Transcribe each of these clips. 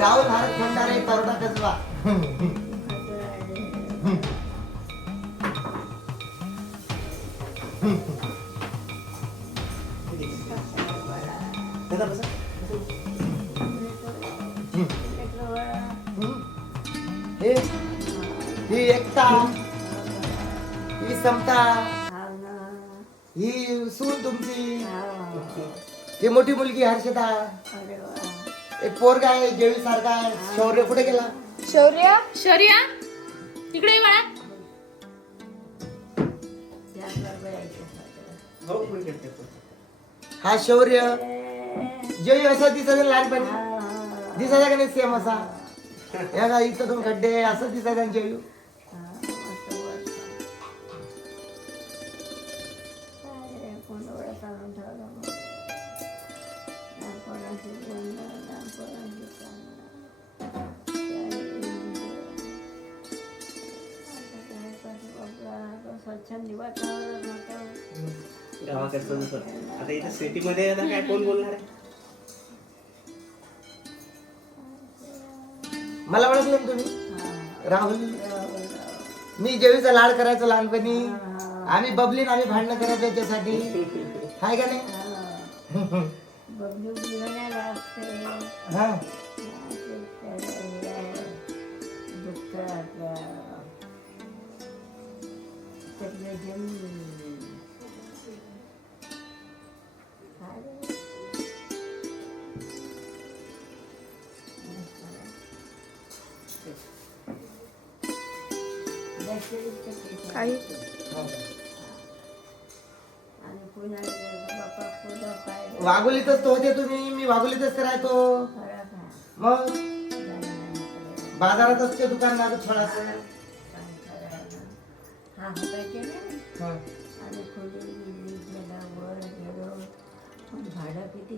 राहुल भारत खंडारे तरुणा कसबा. ही एकता, ही समता, ही सून तुमची, ही मोठी मुलगी हर्षदा, एक पोरगा आहे जेवी सारखा आहे. शौर्य कुठे गेला? शौर्य शौर्य तिकडे ये बाळा. हा शौर्य जेवी असा दिसायचा लहानपणी, दिसायचा का नाही सेम असा. या का इथं दोन खड्डे असं दिसायचा जेवी. गावाकडचं जसं आता इथे सिटी मध्ये आता काय कोण बोलणार आहे. मला ओळखलं ना तुम्ही? राहुल. मी जेवीचा लाड करायचो लहानपणी. आम्ही बबलीन आम्ही भांडणं करायचो त्याच्यासाठी. हाय का नाही? हा काही वाघोलीतच तो होते तुम्ही. मी वाघोलीतच राहतो. मग बाजारातच ते दुकान माझं थोडासा. भाडं किती?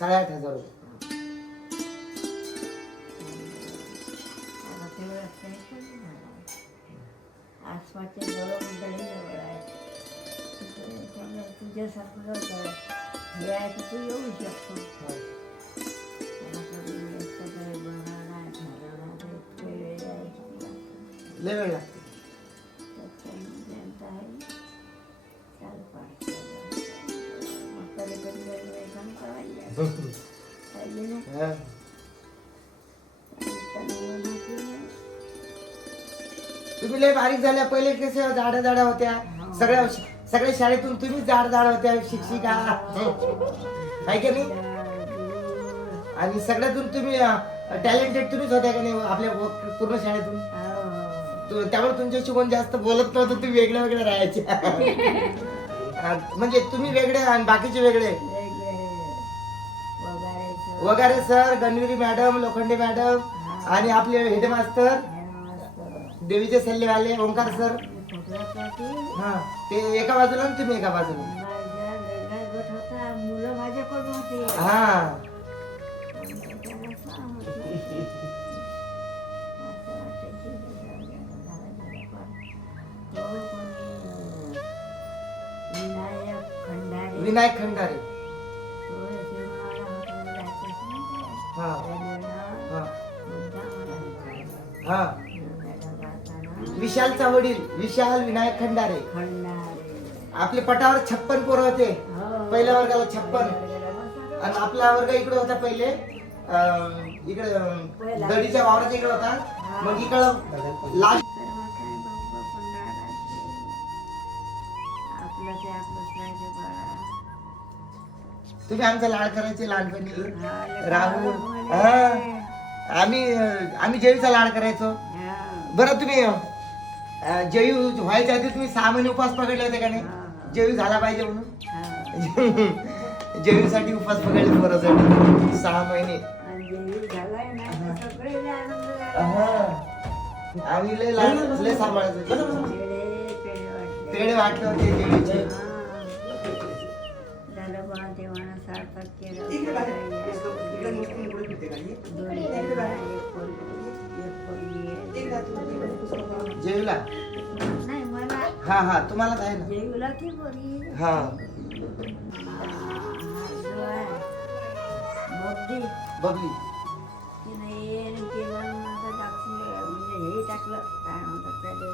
8,500 रुपये. आसपासचे जवळ मंडळी जवळ आहे. तुझ्यासारखं हे आहे की तू येऊ शकतो. लय वेळ लागतो. तुम्ही लय बारीक झाल्या. पहिले कसे जाड्या जाड्या होत्या. सगळ्या शाळेतून तुम्ही जाड होत्या शिक्षिका. काय की नाही? आणि सगळ्यातून तुम्ही टॅलेंटेड तुम्हीच होत्या का नाही आपल्या पूर्ण शाळेतून. त्यामुळे तुमच्याशी कोण जास्त बोलत नव्हतं. तुम्ही वेगळ्या वेगळ्या राहायचे. म्हणजे तुम्ही वेगळे आणि बाकीचे वेगळे. Wagare sir, गणविरी madam, Lokhande madam आणि आपले हेडमास्टर देवीचे सल्लेवाले ओंकार सर. हा ते एका बाजूला आणि तुम्ही एका बाजूला. मुलं माझ्याकडून होते. हा विनायक खंडारे. हा हा विशालचा वडील विशाल विनायक खंडारे. आपले पटावर 56 पोरं होते. पहिल्या वर्गाला 56 आणि आपला वर्ग इकडे होता पहिले. इकडे दडीच्या वावराच्या इकडे होता. मग इकडं लास्ट तुम्ही आमचा लाड करायचे लहानपणी. राहुल आम्ही जेवीचा लाड करायचो. बरं तुम्ही जेवी व्हायच्या आधी तुम्ही 6 महिने उपवास पकडले होते का नाही? जेवी झाला पाहिजे म्हणून जेवीसाठी उपवास पकडले बरोबर 6 महिने. आम्ही लय सांभाळायचो. पेढे वाटले होते जेवीचे. जेवीला नाही मला. हा हा तुम्हाला आहे ना. जेवीला लकी पोरगी हा जो आहे बबडी बबली तिनं येण केलं आता टाकून म्हणजे हे टाकलं काय म्हणतात त्याले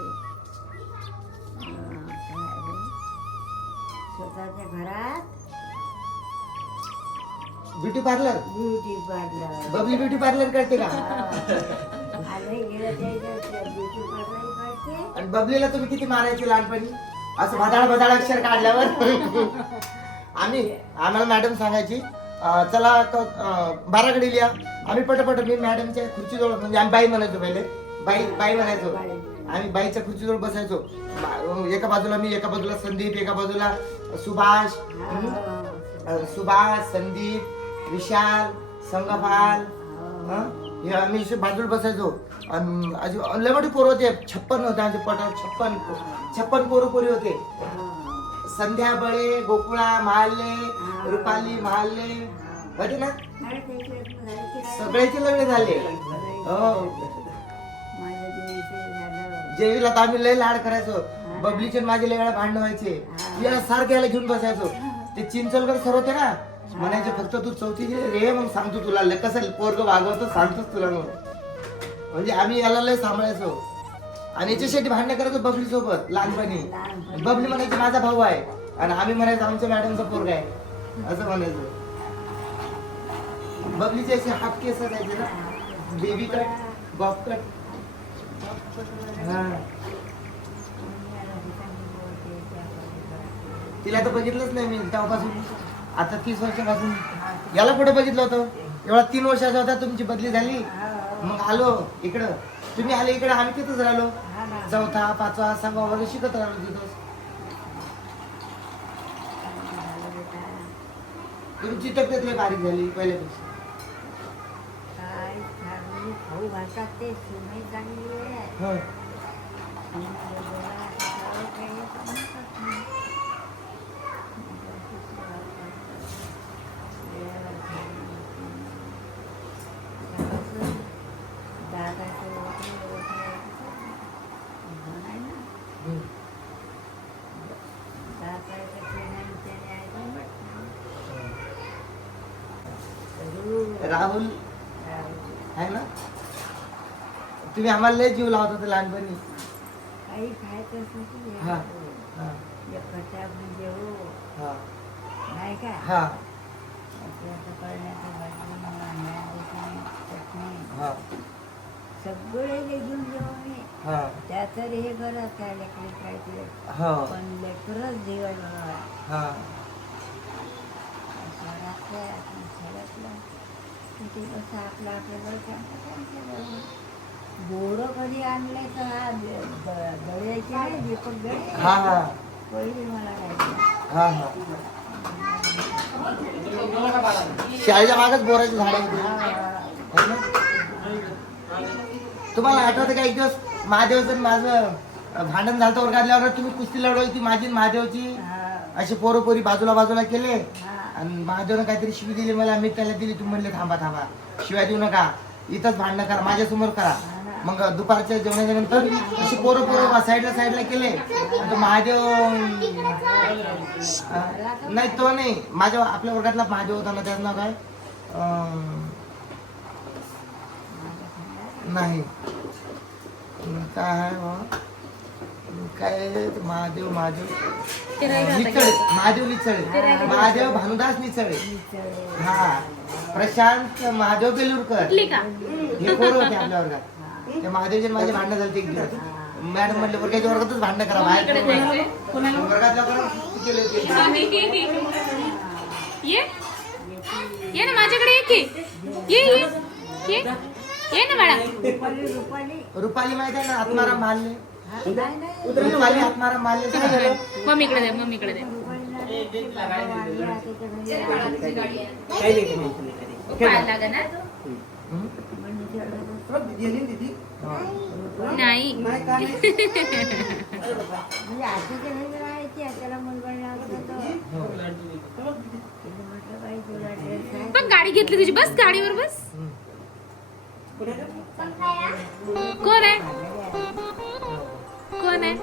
काय रे? स्वतःच्या घरात beauty parlour beauty parlour Babli beauty parlour करते का आले गेलं त्याच्या ब्युटी पार्लर करते आणि बबलीला तुम्ही किती मारायचे लहानपणी असं भदाड भदाड अक्षर काढल्यावर आम्हाला मॅडम सांगायची चला 12कडे लिहा आम्ही पटपट मी मॅडमच्या खुर्चीजवळ म्हणजे आम्ही बाई म्हणायचो पहिले बाई म्हणायचो आम्ही बाईच्या खुर्चीजवळ बसायचो एका बाजूला मी एका बाजूला संदीप एका बाजूला सुभाष संदीप विशाल संगपाल हे आम्ही असे बाजूला बसायचो आणि लय मोठी पोरं होते 56 होते आमचे पटात 56 पोरी होते संध्या बळे गोकुळा महाले रुपाली महाले होते ना सगळ्याचे लग्न झाले हो जेवीला तर आम्ही लय लाड करायचो बबलीचे माझे लय वेळा भांडण व्हायचे याला सारख्याला घेऊन बसायचो ते चिंचोलकर सर होते ना म्हणायचे फक्त तू चौथी रे मग सांगतो तुला कसं पोरग वागवतो सांगतोच तुला मग म्हणजे आम्ही याला लय सांभाळायचो आणि याच्यासाठी भांडण करायचो बबली सोबत लहानपणी बबली म्हणायची माझा भाऊ आहे आणि आम्ही म्हणायचो आमच्या मॅडमचा पोरगा आहे असं म्हणायचो बबलीचे असे हाफ केस असायचे ना बेबी कट बॉब कट तिला तर बघितलंच नाही मी तेव्हापासून आता 30 वर्षापासून याला कुठे बघितलं होतं एवढा 3 वर्षाचा होता तुमची बदली झाली मग आलो इकडं तुम्ही आले इकडे आम्ही तिथंच राहिलो 4था 5वा 6वा वर्ग शिकत राहिलो तिथं तुमची तब्येत लय बारीक झाली पहिल्यापेक्षा खाऊ घालतात ते सुने चांगली आहे राहुल आहे ना तुम्ही आम्हाला लय जीव लावत होते लहानपणी काही खायचं असलं की हा एकट्या म्हणजे हो हा नाही का हा करण्याचं चटणी हा सगळे घेऊन जेव्हा मी हा त्या तर हे करत काय लेकरी काय हा पण लेकरच जेवण हा किती कसं आपलं आपल्याला बोरं कधी आणले तर हा दळ्याचे नाही दीपक दळे हा हा पहिले मला काय हा हा शाळेच्या मागच बोराची झाडे होती तुम्हाला आठवतं का एक दिवस महादेवचं माझं भांडण झालं वर्गातल्यावर तुम्ही कुस्ती लढवली ती माझी महादेवची असे पोरी बाजूला केले आणि महादेवनं काहीतरी शिवी दिली मला मी त्याला दिली तुम्ही म्हणले थांबा शिवाय देऊ नका इथंच भांडणं करा माझ्यासमोर करा मग दुपारच्या जेवणाच्या नंतर अशी पोरं साईडला केले तो महादेव नाही तो नाही माझ्या आपल्या वर्गातला महादेव होता ना त्याचं नाव काय नाही काय काय महादेव निचळे महादेव भानुदास निचळे हा प्रशांत महादेव बेलूरकर हे पोरं होते आपल्या वर्गात ते महादेवचे माझे भांडणं झाले एक दिवस मॅडम म्हटलं वर्गाच्या वर्गातच भांडणं करा बाहेर वर्गातल्या ये ना माझ्याकडे ये ना मॅडम रुपाली माहिती आहे ना आत्माराम मालने रुपाली आत्माराम मालने मम्मीकडे दे नाही पण गाडी घेतली तुझी बस गाडीवर बस कोण आहे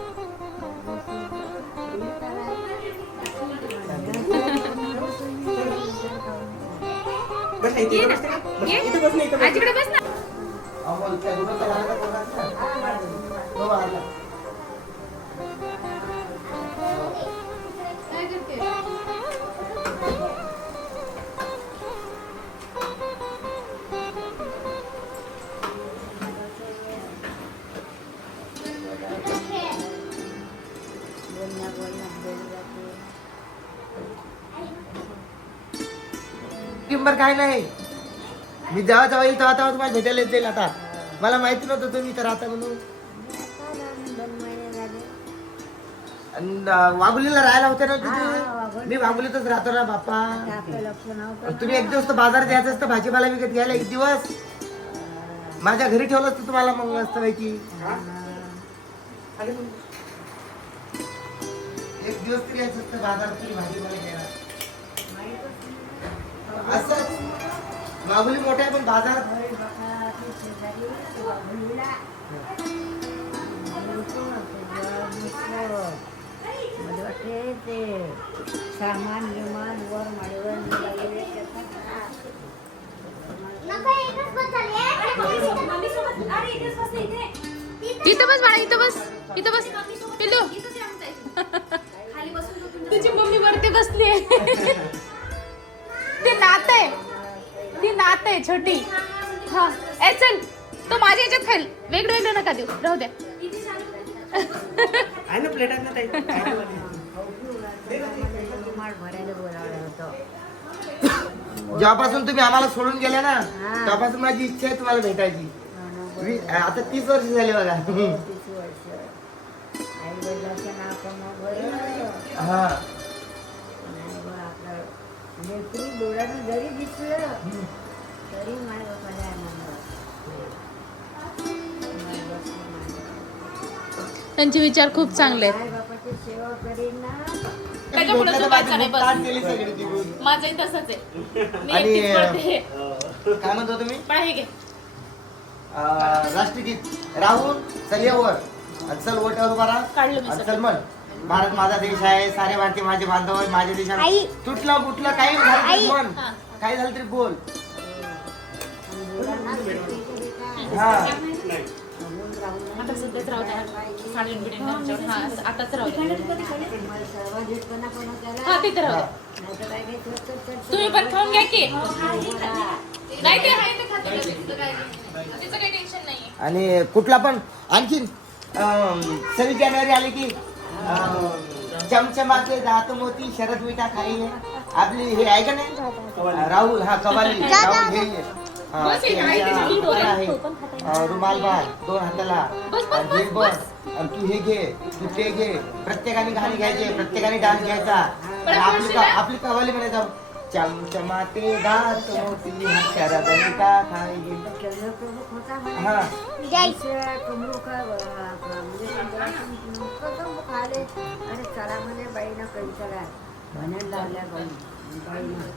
बस ना, इथे ये बस ना ना. ये इथे बस ना, इथे बस ना. आजीकडे बस ना. अमोल त्या गुरुचा घराचा पोरगा आहे ना? तो आला. काय करते? टिंबर काय नाही, मी जेव्हा जेव्हा येईल तेव्हा तेव्हा तुम्हाला भेटायला येईल आता. मला माहिती नव्हतं तुम्ही तर आता म्हणून. 2 महिने झाले. आणि वाघुलीला राहायला होते ना हा, तुम्ही? वाघोली. मी वाघुलीतच राहतो ना बाप्पा. आता आपलं लक्ष नव्हतं. तुम्ही एक दिवस तर बाजार द्यायचं असतं, भाजीपाला विकत घ्यायला एक दिवस माझ्या घरी ठेवलं असतं तुम्हाला, मग मस्त पैकी आले मग. एक दिवस तरी यायचं असतं बाजारात तुम्ही भाजीपाला घ्यायला. असंच मागुली मोठ्या पण बाजारात ते सामान विमान वर माडीवर निघालेले इथं बस बाळा, इथं बस, इथं बस. पिल्लू तुझी मम्मी वरती बसली आहे. ते नात आहे, ती नात आहे छोटी. हा ए चल, तो माझ्या याच्यात खाईल. वेगळं वेगळं नका देऊ, राहू द्या. आहे ना प्लेट आहे ना ताई. काय नाही. माठ भरायला बोलावलं होतं. जेव्हापासून तुम्ही आम्हाला सोडून गेल्या ना, तेव्हापासून माझी इच्छा आहे तुम्हाला भेटायची. आता 30 वर्ष झाली बघा. 30 वर्ष आई वडिलांचं नाव कमव बरं. हा नाही बा, आपलं लेकरू डोळ्यानं जरी दिसलं तरी माय बापाला आनंद त्यांचे विचार खूप चांगले आहेत. माय बापाची सेवा करीन ना. त्याच्या पुढे झोपायचं नाही ताट बस. केली सगळी तिकडून. माझंही तसंच आहे. मी आणि- एकटीच पडते. काय म्हणतो तुम्ही? पण हे घे. राष्ट्रगीत राहुल चल ये वर. आणि चल ओट्यावर उभा राहा. काढलं मी आणि सगळं. चल म्हण, भारत माझा देश आहे, सारे भारतीय माझे बांधव आहे, माझ्या देशात तुटलं फुटलं काही झालं तरी म्हण, हा. काही झालं तरी बोल. मुलांना शिकवायचं हा नाही. आता सध्याच राहू द्या. साडी बिडी घालच्यावर. हा आताच राहू द्या. तुम्हाला सर्वाधिकपणा कोणा त्याला हा तिथे राहू द्या. नाही तर काय काय तुम्ही पण खाऊन घ्या की. नाही ते आहे ते खाते का ते. तिचं काय नाही. तिचं काही टेन्शन नाहीये. आणि कुठला पण आणखीन 26 जानेवारी आली की चमचमाके दात मोती शरद मिठा खाई आपली हे आहे का नाही राहुल, हा कवाली राहुल हे हा, बस ते एक आहे, आमच्या त्याची पुढं आहे. आहे. रुमाल बांध 2 हाताला बस, बस, आणि हे बस, बस आणि तू हे घे, तू ते घे. प्रत्येकाने गाणी घ्यायचे, प्रत्येकाने डान्स घ्यायचा. आणि आपली कवाली म्हणायचं चमचमाते दात मोती शरद मिठा खाई. प्रमुख होता हा आले. अरे चला म्हणे बाईनं काही चला म्हणायला लावल्या बाईनं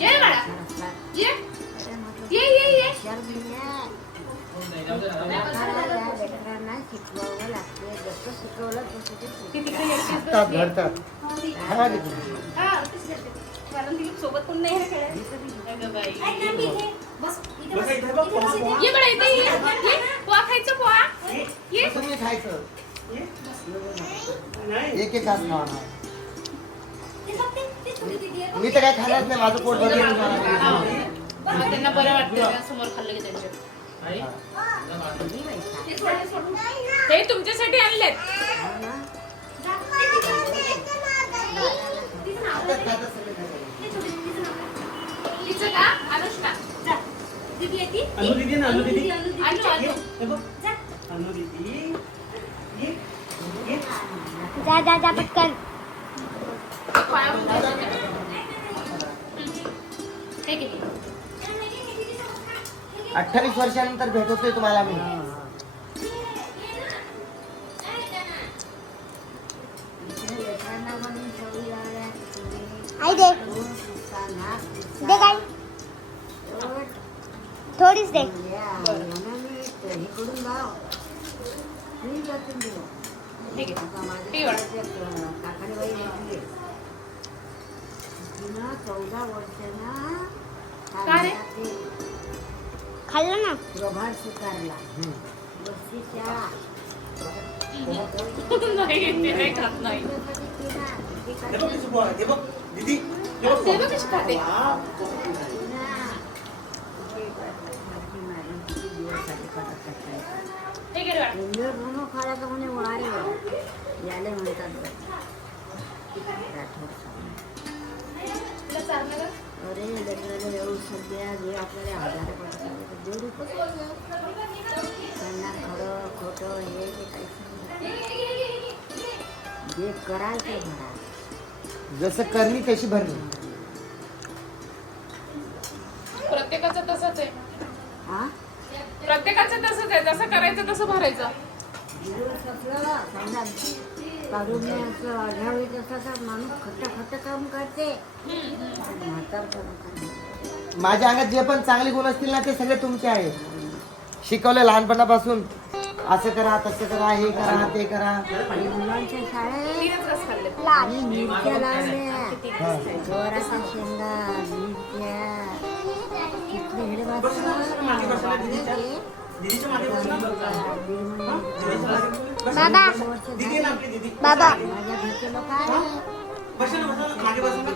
ये बाळा. ये. ये, ये, ये. लेकरांना शिकवावं लागते. जसं शिकवलं तसं ते ती तिकडे यायची. घडतात घडतात. हा घे. हा, तेच करते. कारण ती सोबत कोण नाही आहे खेळायला. अगं बाई. बस इथे बघ, पोहा, पोहा. ये बडा इथे ये. ये. पोहा खायचं पोहा. ये. तुम्ही खायचं ये. नाही. एक एक घास खावा ना. मी तर काय खाणार नाही, माझं पोट भरून हा, त्यांना बरं वाटतं समोर खाल्लं की त्यांच्या. हे तुमच्यासाठी आणलेत. तिचं का अनुष्का. अनु दीदी ना, अनु दीदी. अनु अनु. हे बघ. अनु दीदी. ये. ये. जा पटकन. हे घे. 28 वर्षानंतर भेटतोय तुम्हाला मी. आई दे दे काय थोडीच दे. हे घे. हे वाढ. तिनं 14 वर्षानं का रे? खाल्लं ना प्रभार स्वीकारला. वर्षी शाळा. नाही ते नाही खात नाही. हे बघ किती गोड आहे. हे बघ दीदी हे बघ. ते बघ कशी खाते. वाव, कसं गोड आहे. हे घे रे बाळा. खायला म्हणे वारे याले म्हणतात राठोड. तुला चाललं का? अरे लेकराला एवढं सध्या जे आपल्याला आधार पडतात देव रूपच त्यांना खरं खोटं हे ते काही समजत. जे कराल ते भरा. जसं करणी तशी भरणी. प्रत्येकाचं तसंच आहे. हा प्रत्येकाचं तसंच आहे. जसं करायचं तसं भरायचं. दिवस असलं समजा कारुण्याचं आढळीत असं तर माणूस खट्ट काम करते. म्हातारपण माझ्या अंगात जे पण चांगले गुण असतील ना ते सगळे तुमचे आहेत. शिकवलं लहानपणापासून असं करा तसं करा हे करा ते करा. आणि मुलांच्या शाळेत तीनच रस खाल्ले. आणि मिरच्या लावल्या जोराच्या शेंगा मिरच्या किती हेडे दीदीच्या मागे बस ना. बाबा दीदी आहे ना आपली दीदी. बाबा माझ्या घरचे लोक आहे बसा ना, बसा ना. मागे बसा ना.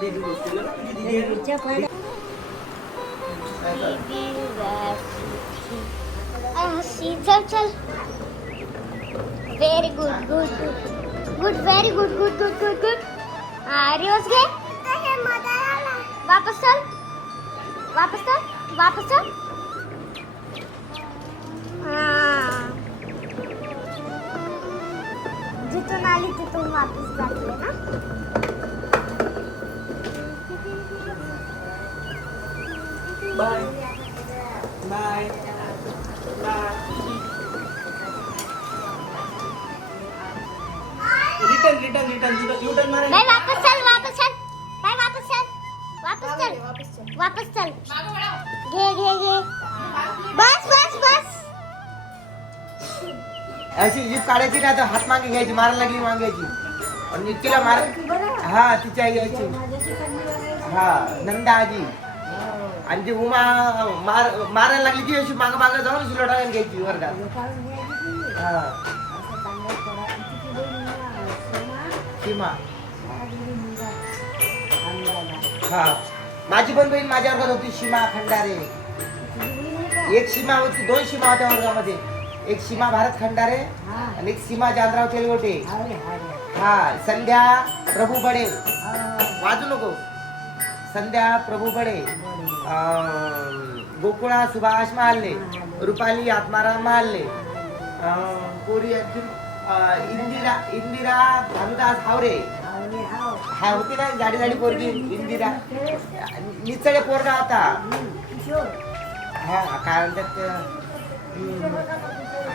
दीदी बसते ना. तुझी दीदी आहे ना. मिरच्या पडल्या चल चल very good good good good very good good good good good reverse घे वापस चल वापस चल वापस चल हाँ. जिथून आली तिथून वापस जाते ना. Bye bye bye. Return U turn मारा. बाय वापस चल बाय वापस चल वापस चल मागं वळा. घे घे घे बस बस बस अशी जीप काढायची ना तर हात मागे घ्यायची मारायला लागली मागायची आणि तिला मार. हा तिची आई यायची. हा नंदा आजी. आणि ती उमा मारायला लागली की अशी मागं मागं जाऊन अशी लोटायला घ्यायची वर्गात. हा सीमा. हा माझी पण बहीण माझ्या वर्गात होती सीमा खंडारे. एक सीमा होती, दोन सीमा होत्या वर्गामध्ये. एक सीमा भारत खंडारे आणि एक सीमा जानराव तेलगोटे. हा संध्या प्रभू बडे. वाजू नको. संध्या प्रभू बडे. गोकुळा सुभाष महाल्ले. रुपाली आत्माराम महाल्ले. कोरी इंदिरा भानुदास हावरे. हा होती ना जाडी जाडी पोरगी इंदिरा. निचळे पोरगा होता. हा काय म्हणतात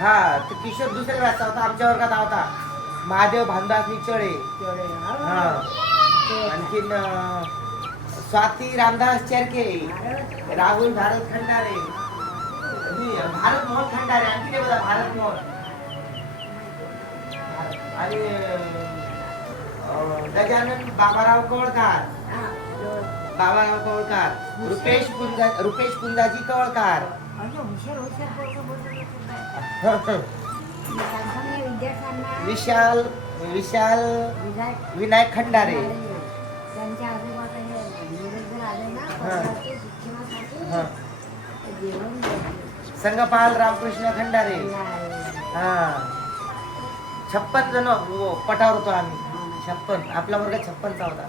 हा ते किशोर दुसऱ्या वर्गाचा होता. आमच्या वर्गात होता महादेव भानुदास निचळे. हा आणखीन स्वाती रामदास चरके. राहुल भारत खंडारे. भारत मोहन खंडारे. आणखी बघा भारत मोहन. आणि गजानन बाबाराव कवळकार. बाबाराव कवळकार. रुपेश पुंजाजी कवळकार. विशाल विनायक खंडारे. त्यांच्या आजोबाला आले ना हा. संगपाल रामकृष्ण खंडारे. हा 56 जण पटावर होतो आम्ही. 56. आपला वर्ग 56चा होता.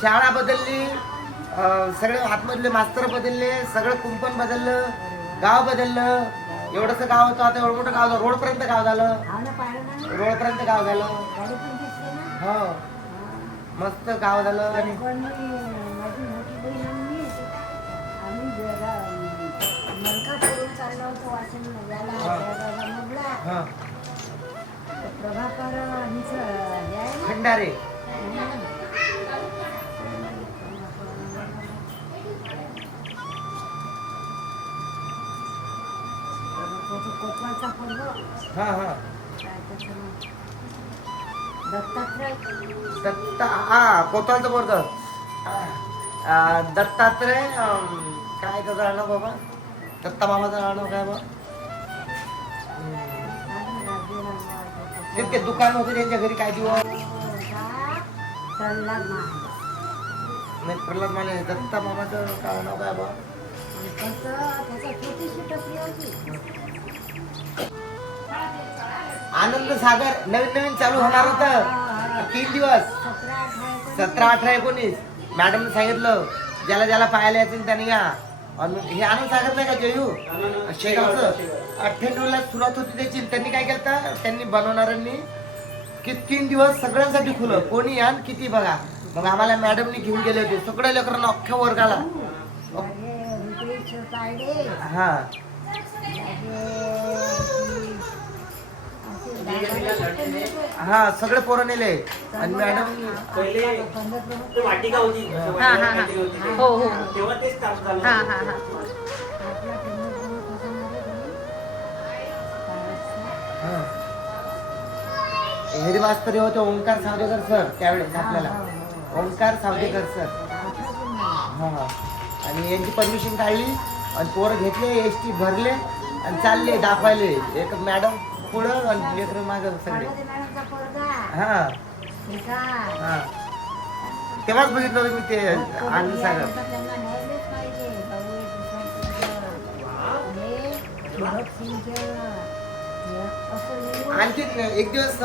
शाळा बदलली. सगळे आतमधले मास्तर बदलले. सगळं कुंपण बदललं. गाव बदललं. एवढंच गाव होतं आता एवढं मोठं गाव झालं. रोडपर्यंत गाव झालं. रोडपर्यंत गाव झालं. हो मस्त गाव झालं. आणि खंडारे. कोकणाचा पर्व हा हा दत्तात्रय दत्ता हा कोतवालचं बोलतो दत्तात्रय काय त्याचं नाव बाबा दत्ता मामाचं नाव काय बाबा ते दुकान होते त्यांच्या घरी काय दिवस प्रल्हाद महाराज नाही प्रल्हाद माने दत्ता मामाचं काय नाव काय बाबा त्याचा छोटीशी टपरी होती. आनंद सागर नवीन नवीन चालू होणार होतं 3 दिवस 17, 18, 19 मॅडमने सांगितलं ज्याला ज्याला पाहायला यायचं त्याने या आणि हे आनंद सागर नाही का जयू शेगावचं 98ला सुरुवात होती त्याची त्यांनी काय केलं त्यांनी बनवणाऱ्यांनी की 3 दिवस सगळ्यांसाठी खुलं कोणी या आणि किती बघा मग आम्हाला मॅडमनी घेऊन गेले होते सगळ्या लेकरांना अख्ख्या वर्गाला हा हा सगळे पोरं नेले आणि मॅडम पहिले ते वाटिका होती हा हा हा हो हो हो. तेव्हा तेच स्टार्ट झालं हा हा हा हेडमास्तर होते ओंकार सावदेकर सर त्यावेळेस आपल्याला ओंकार सावदेकर सर हा आणि यांची परमिशन काढली आणि पोरं घेतले एसटी भरले आणि चालले दाखवायले एक मॅडम पुढं आणि लेकरं मागं सगळे हा हा तेव्हाच बघितलं होतं मी ते आनंद सागर आणखी एक दिवस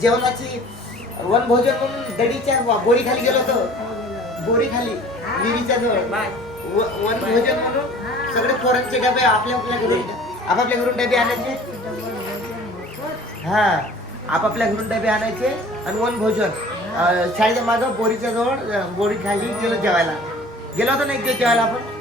जेवणाची वनभोजन म्हणून दडीच्या बोरी खाली गेलो होतो बोरी खाली विहिरीच्या जवळ वनभोजन म्हणून सगळे पोरांचे डबे आपल्या घरून डबे आणायचे हा आपापल्या घरून डबे आणायचे आणि वनभोजन शाळेच्या मागं बोरीच्या जवळ बोरी खाली गेलो जेवायला गेलो होतो ना एक दिवस जेवायला आपण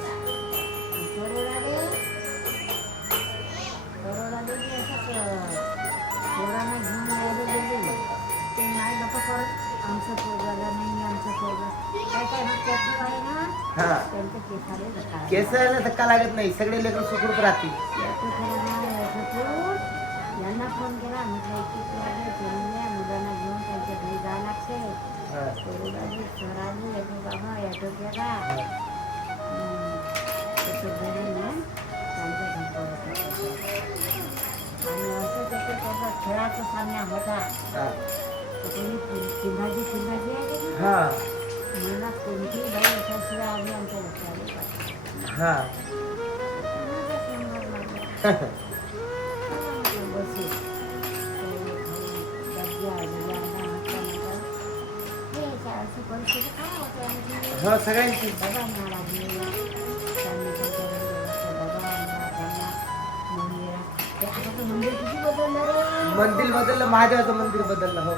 हा केसाला धक्का लागत नाही सगळे लेकर सुखरूप राहतील यांना फोन केला म्हटलं मुलांना घेऊन त्यांच्या घरी जावं लागते सरांनी येतो बाबा येतो केला आणि असं त्याचा खेळाचा सामना होता चिंधाजी आहे हा मला कोणती बाई अशाशिवाय आम्ही आमच्या लक्षात हा हो सगळ्यांची मंदिर बदललं महादेवाचं मंदिर बदललं हो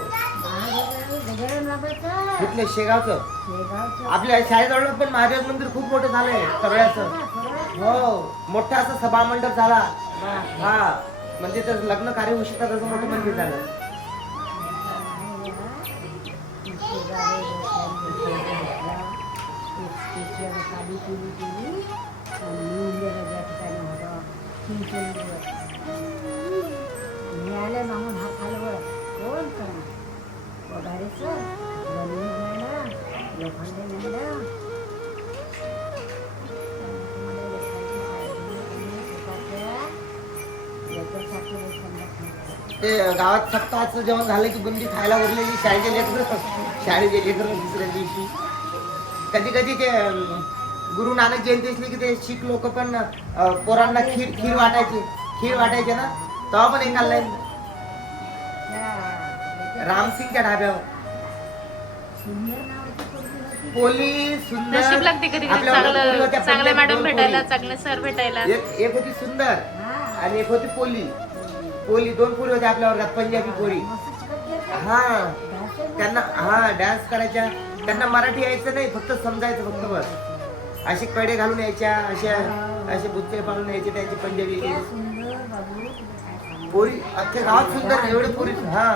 कुठलं शेगावचं आपल्या शाळेजवळ पण महादेव मंदिर खूप मोठं झालंय सगळ्याचं हो मोठं असं सभा मंडप झाला हा म्हणजे तर लग्न कार्य होऊ शकतात असं मोठं मंदिर झालं मिळाले मागून हात हलवळ कोण करा पगारीचं जमीन मिळणं लोखंडे मिळणं ते गावात सप्ताहाचं जेवण झालं की बुंदी खायला उरलेली शाळेचे लेकर दुसऱ्या दिवशी कधी कधी ते गुरु नानक जयंती असली की ते शीख लोक पण पोरांना खीर वाटायचे ना तेव्हा पण एक आलाय रामसिंगच्या ढाब्यावर पोली सुंदर नशीब लागते कधी कधी आपल्या चांगल्या मॅडम भेटायला चांगले सर भेटायला एक होती सुंदर आणि एक होती पोली 2 पोरी होत्या आपल्या वर्गात पंजाबी पोरी हा त्यांना हा डान्स करायच्या त्यांना मराठी यायचं नाही फक्त समजायचं फक्त बस असे कडे घालून यायच्या असे बुच्चे पाळून यायचे त्यांची पंजाबी पोरी अख्ख्या गावात सुंदर एवढे पोरी हा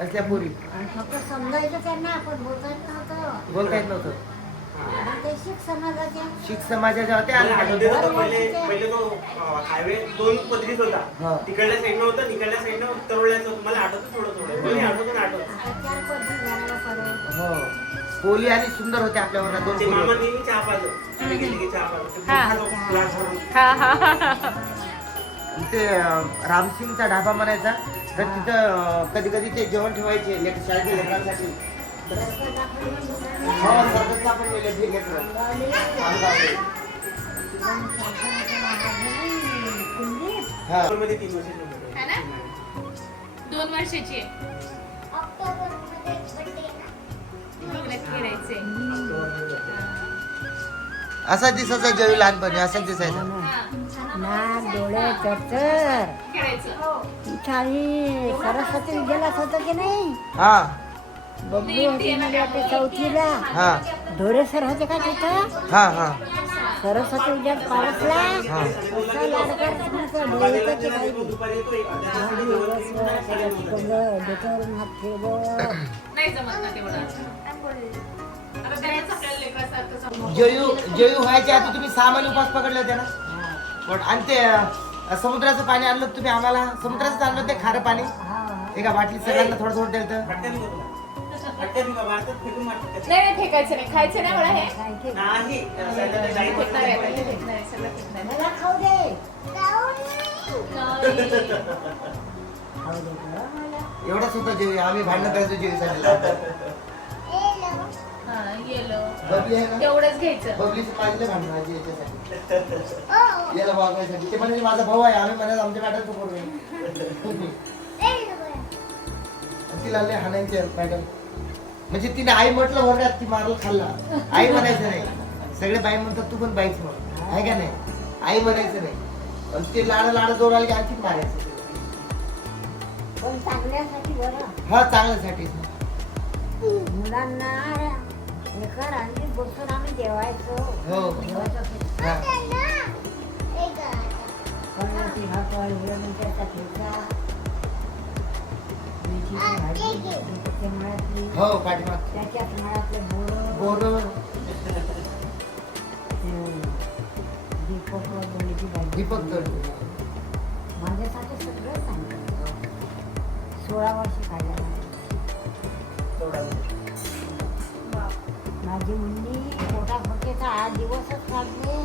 असल्या पोरी फक्त समजायचं त्यांना आपण बोलता येत नव्हतं ते शीख समाजाच्या होत्या पहिले तो हायवे 2 पदरीत होता तिकडल्या साईडनं होता तिकडल्या साईडनं तरुळ्याचं होतं मला आठवतं थोडं आठवतं पोली आणि सुंदर होते आपल्या वर्गात 2 ते पोली मामा होते. नेहमी चहा पाजत आणि गेले की चहा पाजत ते हा. पूर्ण ग्लास भरून. हा हा हा. इथे रामसिंगचा ढाबा म्हणायचा तर तिथं कधी कधी ते जेवण ठेवायचे शाळेच्या लेकरांसाठी. हो, सर्कसला पण गेले ते लेकरं. हा. मध्ये 3 वर्षाची मुलं. है ना? 2 वर्षाची आहे. ऑक्टोबरमध्ये birthday ना. तिकडे खेळायचे. असा दिसायचा जेवी लहानपणी असाच दिसायचा. नाक डोळे तर खेळायचं. इथं आम्ही सरस्वती विद्यालयात होतो की नाही. हा बबलू होती मध्ये आपल्या चौथीला. हा धोरे सर होते का तिथं. हा हा सरस्वती विद्यालयात पारसला. हा. असा लाडकर तुमचं डोळे तर काही तो दुपारी येतो, अभ्यासासाठी जेवण केलं, सगळं होतं. डोक्यावरून हात फिरव. नाही जमत ना तेवढं. आता त्यालाच आपल्याला लेकरासारखं समजून. जेयू व्हायच्या आधी तुम्ही 6 महिने उपास पकडले होते ना. पण आणि ते समुद्राचं पाणी आणलं तुम्ही आम्हाला. समुद्राचं आणलं ते खारं पाणी एका बाटलीत सगळ्यांना थोडं थोडं दिलं. फटक्याने होतो का? फटक्याने का? भारतात फेकून मारतात. नाही नाही फेकायचं नाही. खायचं नाही मला हे. नाही त्याला सांगितलं नाही फेकणार आहे, पाहिजे. पहिले फेकणार आहे, सगळं फेकणार आहे. मला खाऊ दे. नाही. खाऊ दे गं मला. एवढंच होतं जेवी. आम्ही भांडण करायचो जेवीसाठी. हा, येलं. बबली आहे ना, तेवढंच घ्यायचं. बबलीचं पाहिजे भांडण व्हायची याच्यासाठी, याला वागवायसाठी. ते म्हणजे माझा भाऊ आहे. आम्ही म्हणत आमच्या मॅडम करू. तिला लय हाणायचे मॅडम. म्हणजे तिने आई म्हटलं वर्गात ती मारलं खाल्ला. आई म्हणायचं नाही. सगळे बाई म्हणतात तू पण बाईच म्हण, आहे का नाही. आई म्हणायचं नाही. पण ते लाड जोर आले की आणखी मारायचं. पण चांगल्यासाठी बरं. हा चांगल्यासाठी. मुलांना लेकर आणि बसून आम्ही जेवायचो. हो. जेवायचं असेल. हा. कळण्याची भाकर, हिरवणीचा ठेचा, मेथीची भाजी, मेथीच्या मुळातली, हो पाठीमाग त्याच्यात मुळातले बोरं, बोर दीपक वगैरेची भाजी. दीपक तळ. माझ्यासाठी सगळं सांगितलं. 16 वर्ष काढल्या माझी मुलगी पोटा फटेचा 8 दिवसच काढले.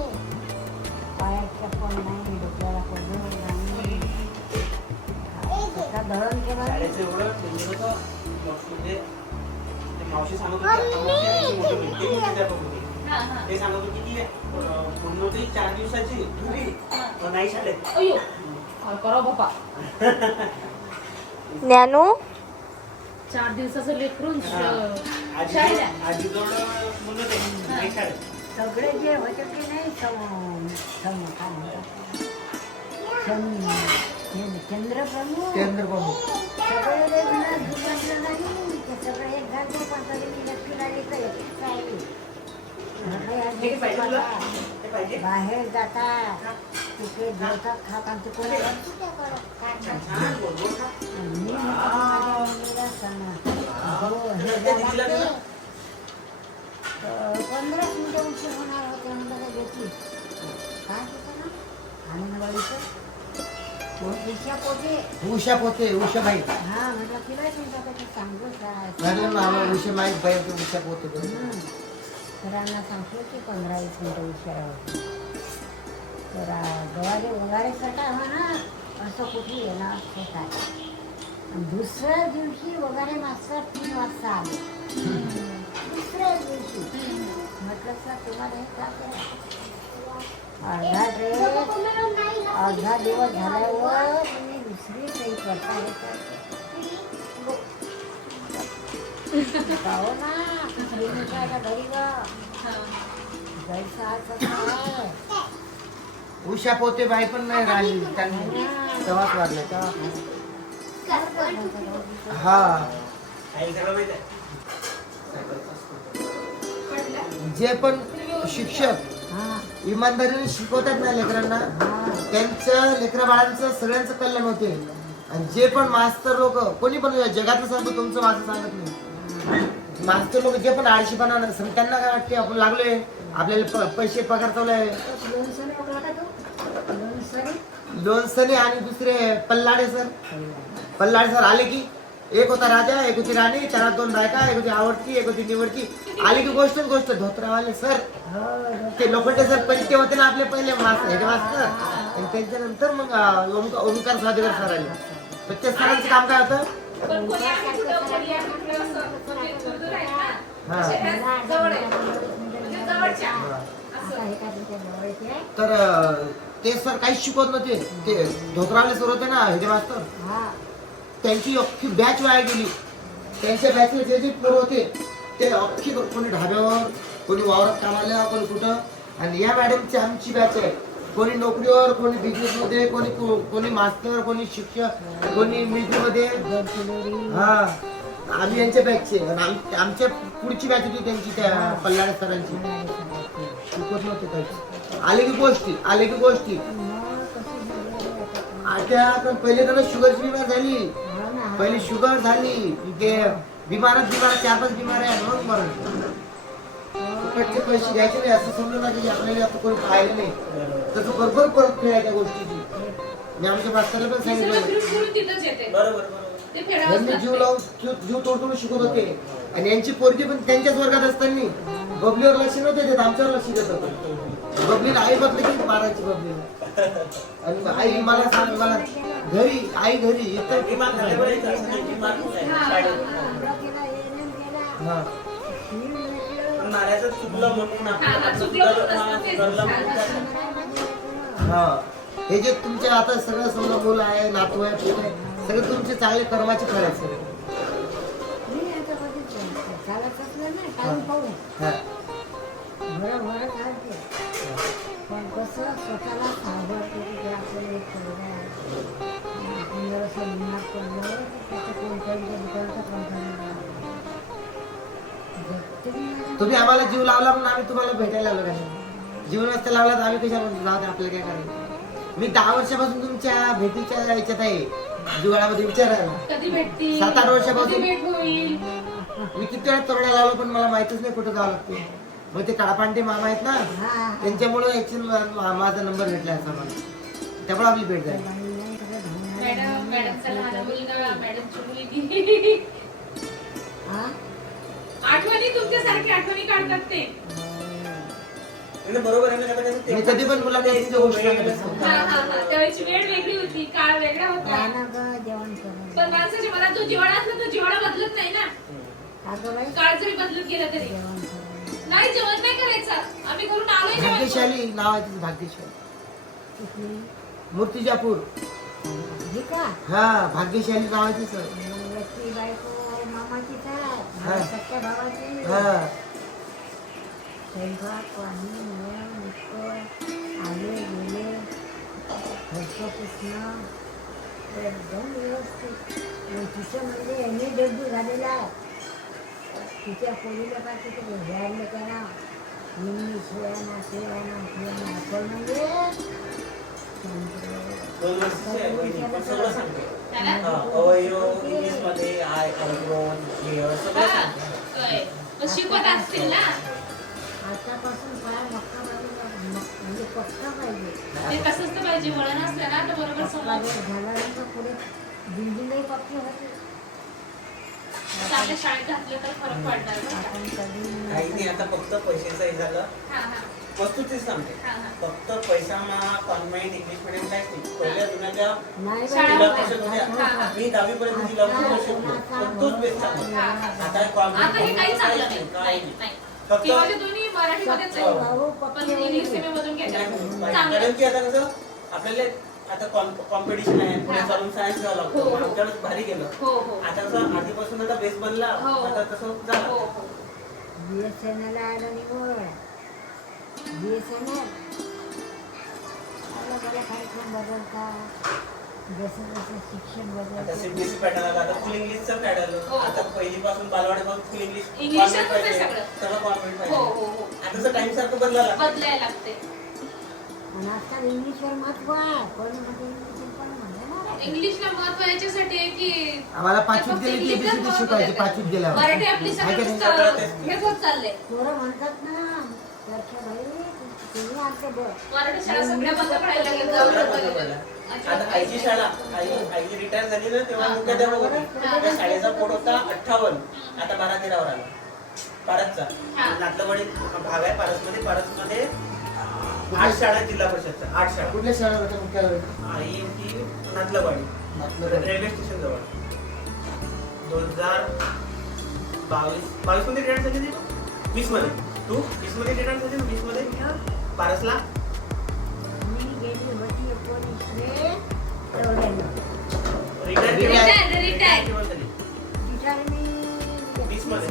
पायात चप्पल नाही, डोक्याला पदर नाही. आता दळण केलं. शाळेचं एवढं टेन्शन होतं. म्हणजे ते मावशी सांगत होती, आता मावशी आहे मोठी मुलगी, ते मोठी त्या बघून. हा, हा. ते सांगत होती की पूर्ण होती 4 दिवसाची घरी, पण नाही शाळेत. अय्यो. काय करावं बापा. ज्ञानू 4 दिवसाचं लेकरून आजी शाळेला. आजीजवळ मुलं ते नाही शाळेत. सगळे जे होते की नाही काय म्हणतात, चंद्रप्रमुख चंद्रबाबू. सगळे रेग्युलर दुकानला नाही. ते सगळे एक झाले पण तरी मी नक्की लागले तर एकच राहिली. हे पाहिजे तुला? हे पाहिजे? बाहेर जातात तिथे जेवतात खात आणि ते कोणी छान बोल, बोल ना. मी माझ्या मुलीला सांगा हो हे ते दिदीला दे ना. 15 मिनिटं उशीर होणार होते म्हणलं देती काय होतं ना आनंदवाडीचं उशा पोटे. उषा पोते, उषाबाई. हा म्हटलं तिला चिंता त्याचं चांगलंच आहे. लागलं ना आम्हाला उषाबाई बाई उषा पोते. सरांना सांगतो की 15-20 मिनिटं उशिरा होते. तर गवारे वगारेसारखा म्हणा असं कुठे येणार होत आहे. आणि दुसऱ्या दिवशी वगारे मास्तर 3 वाजता आले. दुसऱ्या दिवशी म्हटलं सर तुम्हाला हे का करायचं? अर्धा दिवस झाल्यावर तुम्ही दुसरी काही करता येतात. ना घरी उषा पोते बाई पण नाही राहिली. त्यांनी तेव्हाच वाढले. हा आई सगळं माहित आहे. जे पण शिक्षक इमानदारीने शिकवतात ना लेकरांना, त्यांचं लेकरा बाळांचं सगळ्यांचं कल्याण होते. आणि जे पण मास्तर लोक कोणी पण जगातलं सांगतो, तुमचं माझं सांगत नाही. मास्तर लोक जे पण आळशीपणा नसेल त्यांना काय वाटते आपण लागलोय, आपल्याला पैसे पगार चालू लोणसरे आणि दुसरे पल्लाडे सर आले की एक होता राजा, एक होती राणी, त्याला 2 बायका, एक होती आवडती, एक होती निवडती. आली की गोष्ट धोत्रावाले सर, ते लोखंडे सर पहिले होते ना आपले पहिले हेडमास्टर, आणि त्यांच्यानंतर मग ओमकार सादेकर सर आले. तर त्या सरांचं काम काय होतं? पण कोणी आहे कुठं, कोणी आहे कुठं असं म्हणजे दूर आहेत ना. हा. असे ह्या जवळ आहे. म्हणजे जवळच्या. आता हे काय तुमच्या जवळचे आहे? तर ते सर काहीच शिकवत नव्हते. ते धोत्रावाले सर होते ना हेडमास्टर, हा त्यांची अख्खी बॅच वाया गेली. त्यांच्या बॅचला जे जे पोरं होते ते अख्खी कोणी ढाब्यावर, कोणी वावरात कामाला, कोणी कुठं. आणि या मॅडमची आमची बॅच आहे. कोणी नोकरीवर, कोणी बिझनेसमध्ये, कोणी मास्टर, कोणी शिक्षक, कोणी मिलिटरीमध्ये. हा, आम्ही यांच्या बॅचचे. आमच्या पुढची बॅच होती त्यांची, त्या पल्लाडे सरांची. शिकवत नव्हते काही. आले की गोष्टी आता. पण पहिले तर शुगरची बिमार झाली. पहिली शुगर झाली, ते बिमारात 4-5 बिमार आहे. मग मरण फुकटचे पैसे घ्यायचे नाही असं समजलं ना, की आपल्याला आता कोणी पाहिलं नाही. तसं बरोबर परत फेड आहे त्या गोष्टीची. मी आमच्या मास्तरला पण सांगितलं, तिथंच येते. बरोबर ते फेडावंच यांनी लागतं. जीव तोडून शिकवत होते. आणि यांची पोरगी पण त्यांच्याच वर्गात असताना बबलीवर लक्ष नव्हते देत, आमच्यावर लक्ष देत होते. बबलीला आई बदली की मारायची बबलीला. आणि आई मला सांग, मला आई घरी इतर विमान झाल्यावर एक असं नाही, विमान नाही, शाळेत. हा. पण मारायचं चुकलं म्हणून हा, चुकलं म्हणून असतं तेच. करलं म्हणून हा, हे जे तुमच्या आता सगळं समजा मुलं आहे, नातू आहे, पोट आहे, सगळे तुमचे चांगले कर्माचे फळ आहेत सगळे. मी आता बघितलं चालत असलं ना टाळून पाहून हा. बरं चालते. पण कसं स्वतःला सावरते की आपल्याला एक पोरगा आहे. आपण जर असं बिमार पडलं तर त्याचं कोणत्याही दुकानाचा कोणता तुम्ही आम्हाला जीव लावला म्हणून आम्ही तुम्हाला भेटायला आलो. काय जीव नसता लावला तर आम्ही कशा जाऊ दे, आपल्याला काय करायचं. मी 10 वर्षापासून तुमच्या भेटीच्या याच्यात आहे, जुगाळामध्ये विचारायला. कधी भेटतील? 7-8 वर्षापासून. कधी भेट होईल? मी किती वेळा तोरडा लावलो पण मला माहितच नाही कुठं जावं लागते. मग ते काळापांडे मामा आहेत ना, त्यांच्यामुळे माझा नंबर भेटला असा मला, त्यामुळे आपली भेट झाली. मॅडमचा लहान मुलगा, मॅडमची मुलगी. आठवणी तुमच्यासारखी आठवणी काढतात ते. म्हणजे बरोबर आहे ना, का त्याचं ते मी कधी पण मुलांना ते यांच्या गोष्टी सांगत वेगळं असतो. त्यावेळेची वेळ वेगळी होती, काळ वेगळा होता. जेवण करून पण माणसाच्या मनात जो जिव्हाळा असला तो जिव्हाळा बदलत नाही ना. काळ जरी बदलत गेला तरी जेवण करून नाही, जेवण नाही करायचं. आम्ही करून आलोय जेवण. भाग्यशाली नाव आहे तिचं, भाग्यशाली. कुठली मूर्तिजापूर. ही का हा, भाग्यशाली नाव आहे तिचं. लक्ष्मी बायको मामाचीच हा. आहे, सख्या भावाची. हा. स्वयंपाक पाणी नळ मुक्त आले गेले घरचं पुसणं एकदम व्यवस्थित. आणि तिचं म्हणजे यांनी डेब्यू झालेला आहे. तिच्या पोरीला काय तिथे घ्यायला त्यांना निम्मी शिवाना आपण म्हणजे 2 वर्षाची आहे बहिणी, पण सगळं सांगते. हा, अवयव इंग्लिशमध्ये आय, अवरोन, हेअर सगळं सांगते. काय? मग शिकवत असतील ना. आतापासून फार मक्का म्हणजे पक्का पाहिजे. ते तसंच तर पाहिजे. वळण असलं ना तर बरोबर समज. झाल्यानंतर पुढे जिंदगीही पक्की होते. चांगल्या शाळेत घातलं तर फरक पडणार ना. आपण कधी आईने आता फक्त पैशाचं हे झालं, हा, हा. वस्तूचीच सांगते. हा, हा. फक्त पैसा कॉन्व्हेंट इंग्लिश मिडियम काहीच नाही. पहिल्या जुन्याच्या नाही शाळा जिल्हा होत्या. परिषद होत्या. हा, हा. मी 10वी पर्यंत जिल्हा परिषद शिकलो, पण तोच बेस्ट चांगला. आता हे आता हे काही चांगलं नाही. काही नाही, नाही. फक्त किंवा ते दोन्ही मराठीमध्येच आहे. भाऊ पण पक्के इंग्लिश सेवेमधून घेतात. चांगलं. कारण की आता कसं आपल्याला आता कॉम्पिटिशन आहे, पुढे चालून सायन्स घ्यावं लागतं. हो. आमच्याकडे भारी गेलं. हो, हो. आता कसं आधीपासून आता बेस बनला, हो. आता तसं हो, झालं. हो. BSNL आलं निघून BSNL अलग अलग कार्यक्रम बदलतात. जसं जसं शिक्षण आता बदलतं सीबीएसई पॅटर्न आला, आता फुल इंग्लिशचं पॅटर्न हो. आता पहिलीपासून बालवाडीपासून फुल इंग्लिश इंग्लिशच कॉन्व्हेंट होतं पाहिजे, सगळं. सगळं कॉन्व्हेंट हो, पाहिजे. हो, हो. आताचं टाइम सारखं बदलायला बदलायला लागते. आणि आजकाल इंग्लिशवर महत्व आहे. कोणी म्हणजे इंग्लिश पण म्हणणार आहे. इंग्लिशला महत्व याच्यासाठी आहे की आम्हाला 5वीत फक्त गेली की इंग्लिशच ABCD महत्व शिकवायची, देतात. 5वीत गेल्यावर. मराठी आपली आहे की सगळं नाही? नुसतं हेच होत चाललंय. पोरं म्हणतात ना त्याच्या भाई तुम्ही आमचं बघ मराठी शाळा सगळ्या बंद पडायला लागल्या. सगळं बदल झालं. आता आईची शाळा आईची रिटायर झाली ना तेव्हा मुख्याध्यापक होती. त्या शाळेचा कोड होता 58. आता 12-13 वर आला पारसचा. नातलवाडी भाग आहे पारसमध्ये. पारसमध्ये 8 शाळा जिल्हा परिषदच्या 8 शाळा. कुठल्या शाळा होत्या मुख्यालय? आई ती नातलवाडी रेल्वे स्टेशन जवळ. 2022 मध्ये रिटायर झाली ती. 20 मध्ये तू 20 मध्ये रिटायर झाली ना? 20 मध्ये पारसला मी गेली होती 1994. Retire retire. रिटायर मी 20 मध्ये.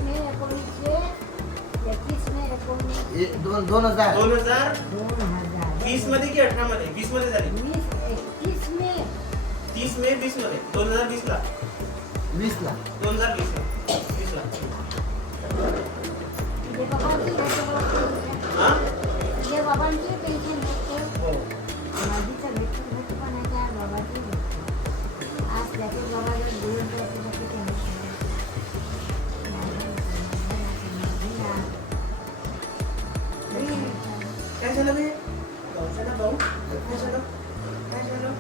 21 मे 19 2000 2020 मध्ये की 18 मध्ये? 20 मध्ये झाली. 21 मे 30 मे 20 मध्ये. 2020 ला 20 ला 2020 ला. तुझे बाबांची हा? तुझे बाबांची पेन्शन भेटते. हो. माझीचं भेटते पण आहे त्या बाबाची भेटते. आज त्याचे बाबा जर बोलून तर काय झालं बे? भाऊसाला भाऊ? काय झालं? काय झालं?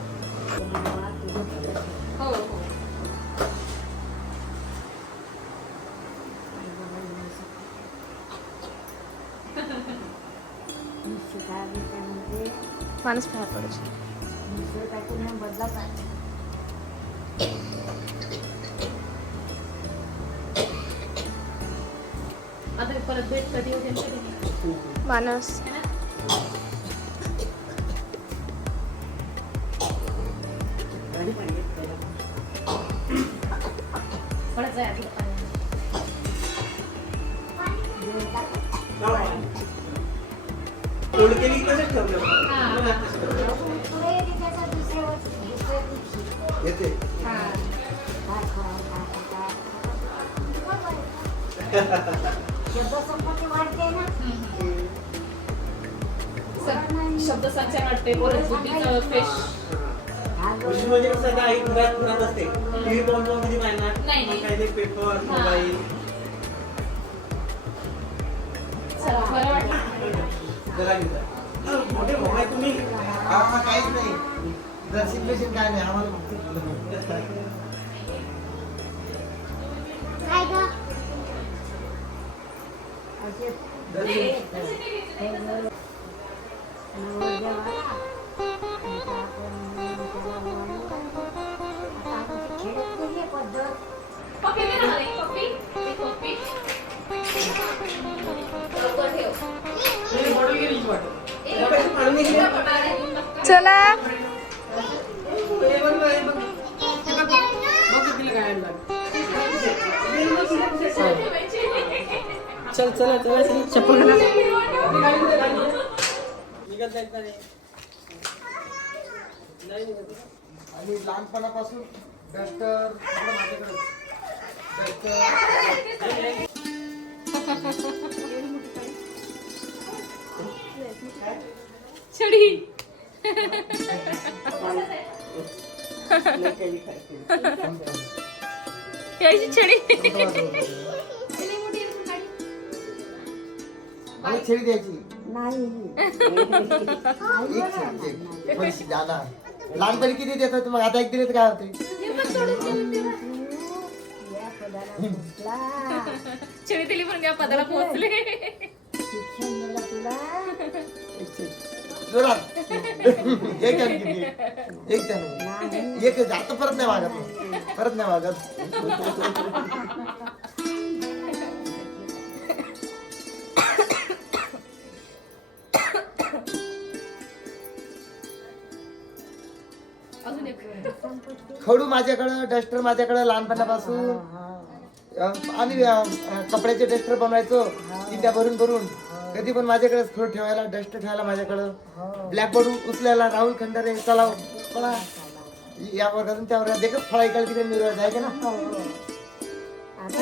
हो हो माणूस बाहेर पडायची. बदला पाहिजे. आता परत भेट कधी होते मानस पडत जाय आधी पाणी. ओळखेली कसं ठेवलं? पुढे येते त्याच्या दुसऱ्या दिवशी. येते. काय शब्दसंपत्ती वाढते ना. शब्द संचय वाटते बुद्धीचं फ्रेश. खुशी म्हणजे कसं काय आई घरात असते. टीव्ही पाहून किती पाहणार? नाही. मग काही पेपर मोबाईल. चला बरं वाटलं. मोठे भाऊ आहे तुम्ही. आम्हाला काहीच नाही. दर्शन पेशन काय नाही आम्हाला फक्त काय गं? असे पद्धत पप्पी दे ना मला एक पप्पी. एक पप्पी. लवकर ठेव. चला चल चला चला चप्पल घाला. निघत जायचं नाही. आणि लहानपणापासून डस्टर सगळं माझ्याकडे. छडी यायची छडी. मला छेडी द्यायची. नाही. एक छेडी पण जादा. लहानपणी किती देतात मग आता एक दिले तर काय होते? या पदाला पोचला. छडी दिली पण त्या पदाला पोहोचले. शिक्षण दिलं तुला. जोरात. एक आणखी एक त्यानं. एक आता परत नाही मागत. परत नाही मागत. अजून एक. खडू माझ्याकडं, डस्टर माझ्याकडं लहानपणापासून. आणि कपड्याचे डस्टर बनवायचो चिंध्या भरून भरून. कधी पण माझ्याकडेच खडू ठेवायला, डस्टर ठेवायला माझ्याकडं. ब्लॅकबोर्ड उचलायला राहुल खंडारे चला पळा या वर्गातून त्या वर्गात देखत फळा इकडे तिकडे मिरवायचं आहे का ना. आता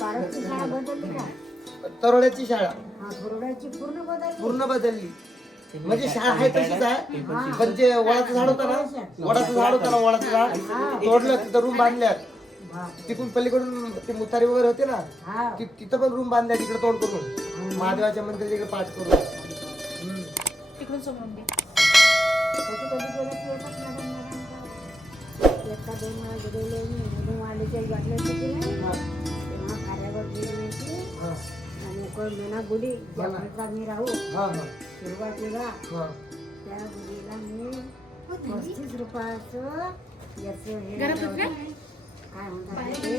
पारसची शाळा बदलली का? तरोड्याची शाळा कुरड्याची पूर्ण बदलली. पूर्ण बदलली. म्हणजे शाळा आहे तशीच आहे पण जे वडाचं झाड होतं ना, वडाचं झाड तोडलं, तिथं रूम बांधल्यात. तिकडून पलीकडून ते मुतारी वगैरे होते ना, तिथं पण रूम बांधल्या तिकडे तोड करून महादेवाच्या मंदिराच्या इकडे पाठ करून. तिकडून समोरून घे. कधी कधी गेलं की येतात मॅडम एका 2 वेळा गेलेले मी मधुमालीच्या वाटले होते की नाही तेव्हा कार्यावर गेली होती हा आणि कोण मेना गुढी ज्या हो ना. घरचा मी राहू हा हा सुरुवातीला हा त्या गुढीला मी 35 रुपयाचं याचं हे घरात उतरा. काय म्हणतात ते